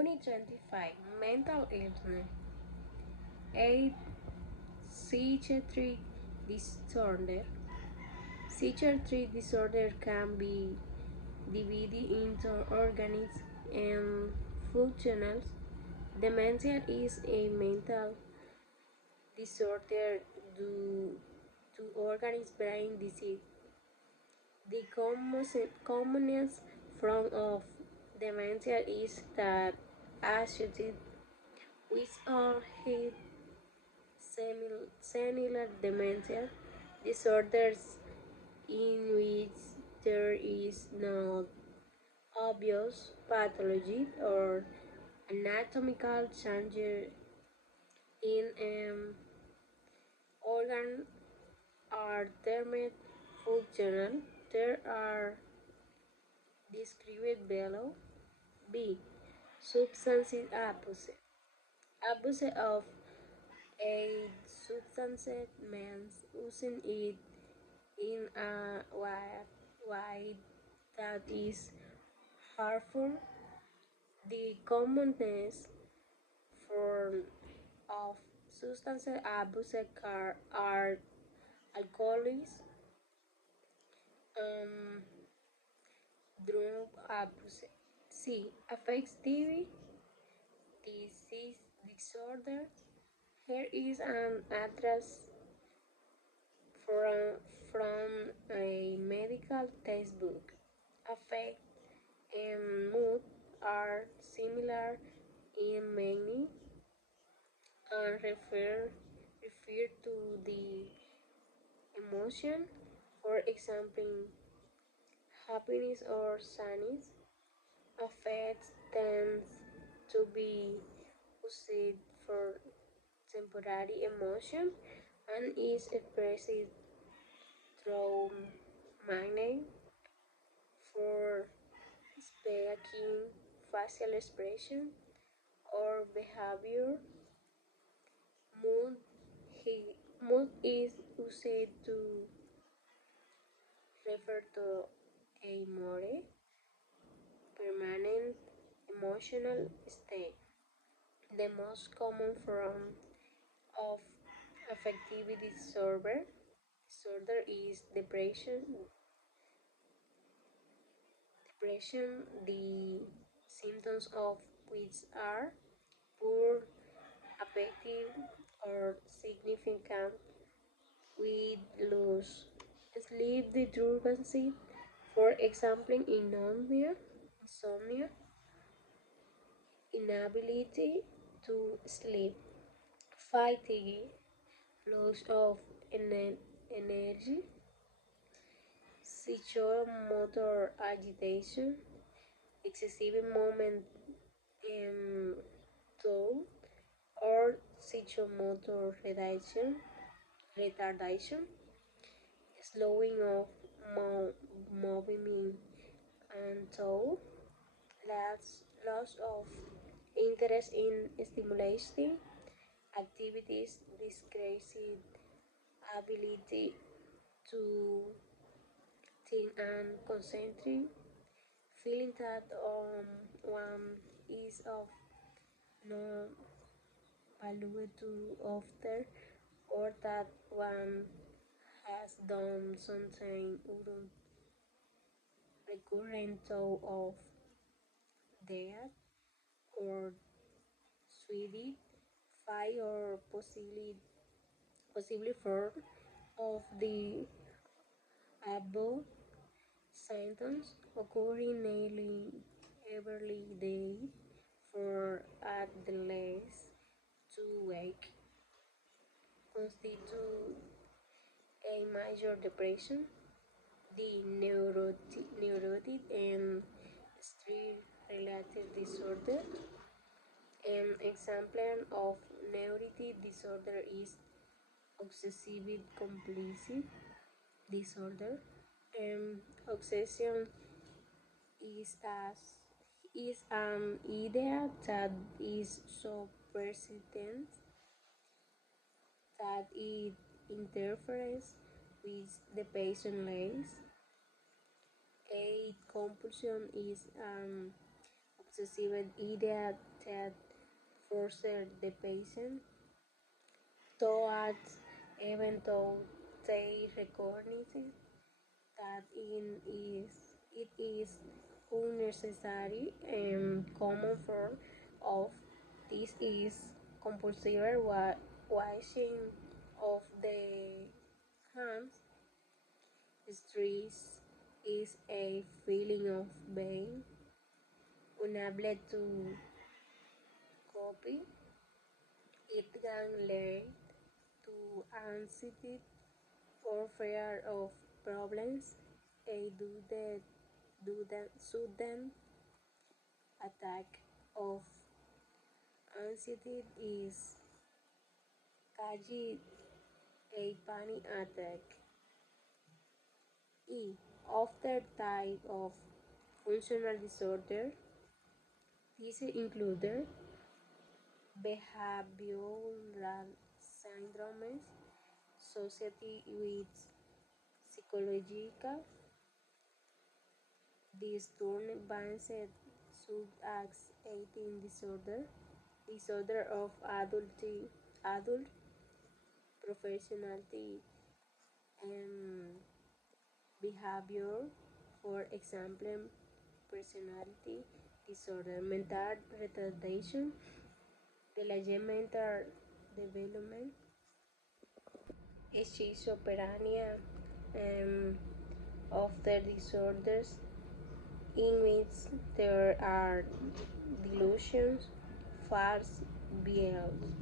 2025 mental illness. 8. Psychiatric disorder. Psychiatric disorder can be divided into organic and functional. Dementia is a mental disorder due to organic brain disease. The commonest form of dementia is that associated with or head senile dementia disorders in which there is no obvious pathology or anatomical change in an organ are termed functional. There are described below. B. Substance abuse. Abuse of a substance means using it in a way that is harmful. The commonest form of substance abuse are alcoholism, um, drug abuse. C. Affective disease disorder. Here is an address from a medical textbook. Affect and mood are similar in many and refer to the emotion, for example, happiness or sadness. Affect tends to be used for temporary emotion and is expressed through mania for speaking, facial expression, or behavior. Mood, mood is used to refer to a more permanent emotional state. The most common form of affective disorder is depression. Depression, the symptoms of which are poor appetite or significant weight loss, sleep disturbances, for example, insomnia, inability to sleep, fatigue, loss of energy, psychomotor agitation, excessive movement in thought, or psychomotor retardation, slowing of movement and thought, loss of interest in stimulating activities, decreasing ability to think and concentrate, feeling that one is of no value too often, or that one has done something without recurrent thought of death or suicide, five or possibly four of the above symptoms occurring nearly every day for at the least 2 weeks constitute a major depression. The neurotic and stress-related disorder. An example of neurotic disorder is obsessive compulsive disorder. Obsession is an idea that is so persistent that it interferes with the patient's life. A compulsion is an obsessive idea that forces the patient to act even though they recognize that it is unnecessary and common form of this is compulsory washing of the hands. Stress is a feeling of being unable to cope. It can lead to anxiety or fear of problems. A do the sudden attack of anxiety is called a panic attack. E. Other type of functional disorder. These include behavioral syndromes associated with psychological disturbance such as eating disorder, disorder of adult professionality and behavior, for example, personality disorder, mental retardation, developmental development, schizophrenia, and other disorders in which there are delusions, false beliefs.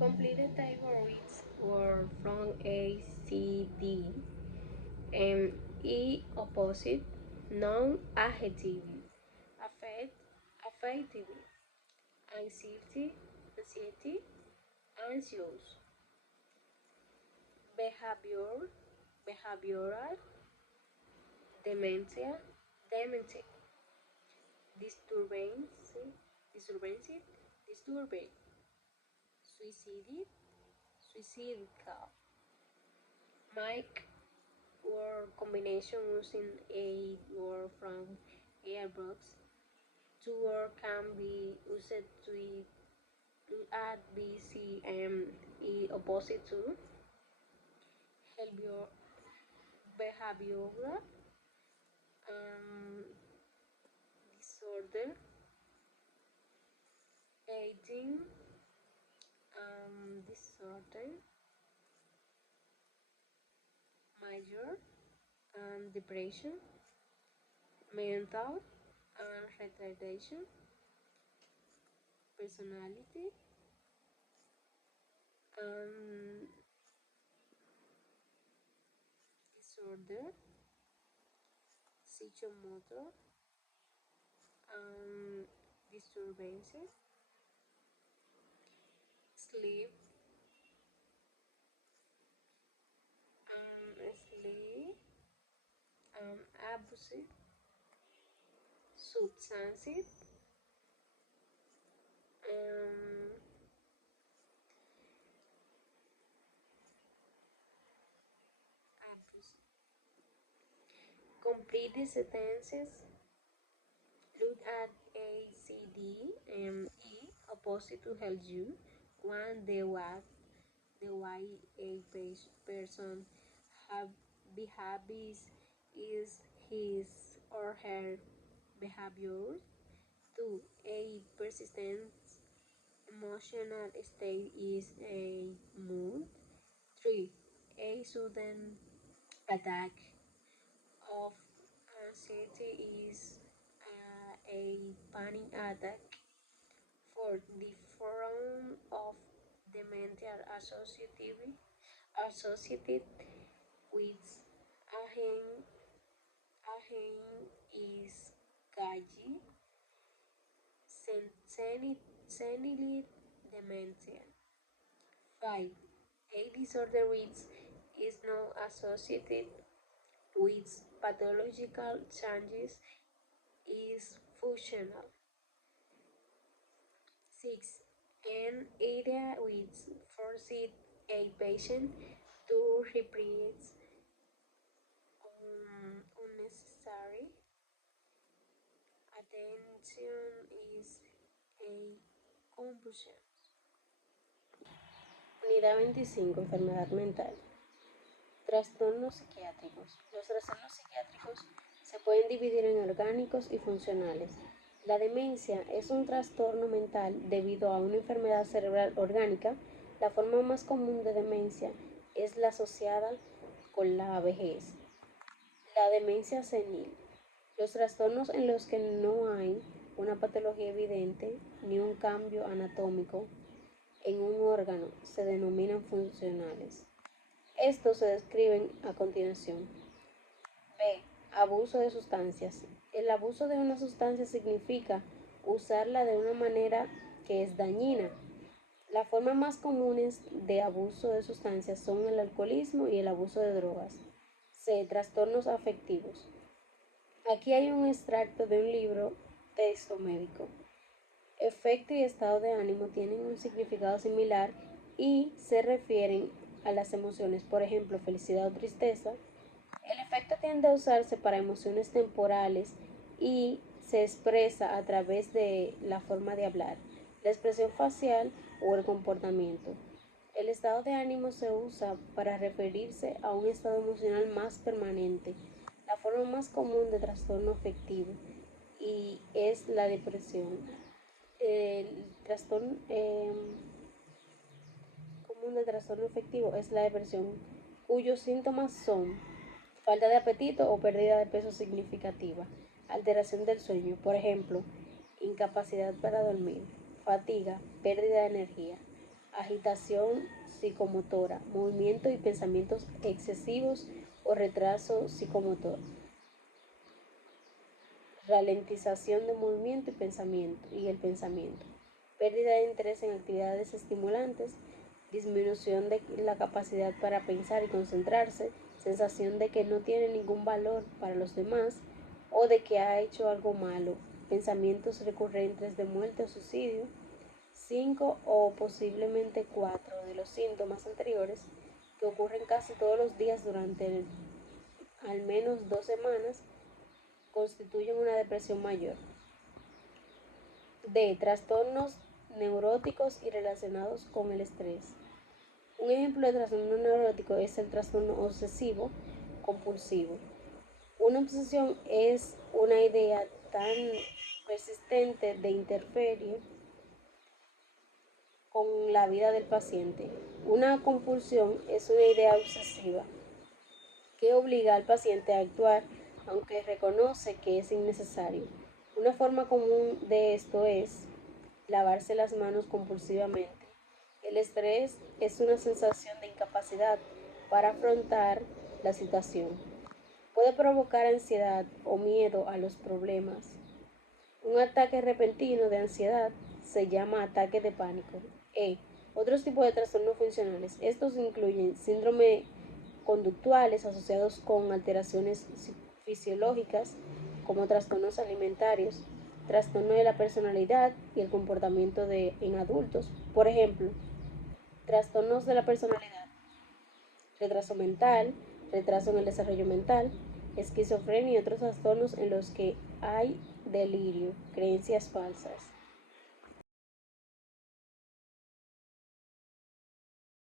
Completed thyroids were from ACD and E opposite non-adjective affective anxiety, anxious behavior, behavioral dementia, dementia, disturbance, disturbed, suicidal. Mike word combination using a word from Airbox. Two words can be used to add B, C, and E opposite to behavior, behavioral um, disorder, eating disorder, major depression, mental retardation, personality um, disorder, psychomotor disturbances, sleep, sleep, abusive substances, um, abuse. Complete the sentences. Look at A, C, D, and E opposite to help you. One, the why a person have behaves is his or her behavior. Two, a persistent emotional state is a mood. Three, a sudden attack of anxiety is a panic attack. For the form of dementia associated with Ahen, Ahen is Gaji, senile dementia. 5. A disorder which is not associated with pathological changes is functional. 6. An area which forces a patient to repeat unnecessary attention is a compulsiones. Unidad 25. Enfermedad mental. Trastornos psiquiátricos. Los trastornos psiquiátricos se pueden dividir en orgánicos y funcionales. La demencia es un trastorno mental debido a una enfermedad cerebral orgánica. La forma más común de demencia es la asociada con la vejez. La demencia senil. Los trastornos en los que no hay una patología evidente ni un cambio anatómico en un órgano se denominan funcionales. Estos se describen a continuación. B. Abuso de sustancias. El abuso de una sustancia significa usarla de una manera que es dañina. Las formas más comunes de abuso de sustancias son el alcoholismo y el abuso de drogas. C. Trastornos afectivos. Aquí hay un extracto de un libro texto médico. Efecto y estado de ánimo tienen un significado similar y se refieren a las emociones, por ejemplo, felicidad o tristeza. El efecto tiende a usarse para emociones temporales y se expresa a través de la forma de hablar, la expresión facial o el comportamiento. El estado de ánimo se usa para referirse a un estado emocional más permanente. La forma más común de trastorno afectivo y es la depresión. El trastorno común de trastorno afectivo es la depresión, cuyos síntomas son falta de apetito o pérdida de peso significativa, alteración del sueño, por ejemplo, incapacidad para dormir, fatiga, pérdida de energía, agitación psicomotora, movimiento y pensamientos excesivos o retraso psicomotor, ralentización de movimiento y el pensamiento, pérdida de interés en actividades estimulantes, disminución de la capacidad para pensar y concentrarse, sensación de que no tiene ningún valor para los demás o de que ha hecho algo malo, pensamientos recurrentes de muerte o suicidio. 5 o posiblemente 4 de los síntomas anteriores que ocurren casi todos los días durante al menos 2 semanas constituyen una depresión mayor. D. Trastornos neuróticos y relacionados con el estrés. Un ejemplo de trastorno neurótico es el trastorno obsesivo compulsivo. Una obsesión es una idea tan persistente de interferir con la vida del paciente. Una compulsión es una idea obsesiva que obliga al paciente a actuar aunque reconoce que es innecesario. Una forma común de esto es lavarse las manos compulsivamente. El estrés es una sensación de incapacidad para afrontar la situación. Puede provocar ansiedad o miedo a los problemas. Un ataque repentino de ansiedad se llama ataque de pánico. Otros tipos de trastornos funcionales. Estos incluyen síndrome conductuales asociados con alteraciones fisiológicas como trastornos alimentarios, trastorno de la personalidad y el comportamiento en adultos. Por ejemplo, trastornos de la personalidad, retraso mental, retraso en el desarrollo mental, esquizofrenia y otros trastornos en los que hay delirio, creencias falsas.